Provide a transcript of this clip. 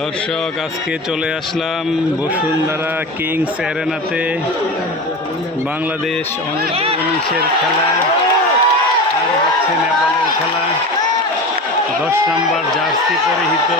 দর্শক, আজকে চলে আসলাম বসুন্ধরা কিংস অ্যারেনাতে। বাংলাদেশ অনূর্ধ্ব-19-এর খেলা আর হচ্ছে নেপালের খেলা। 10 নম্বর জার্সি পরিহিত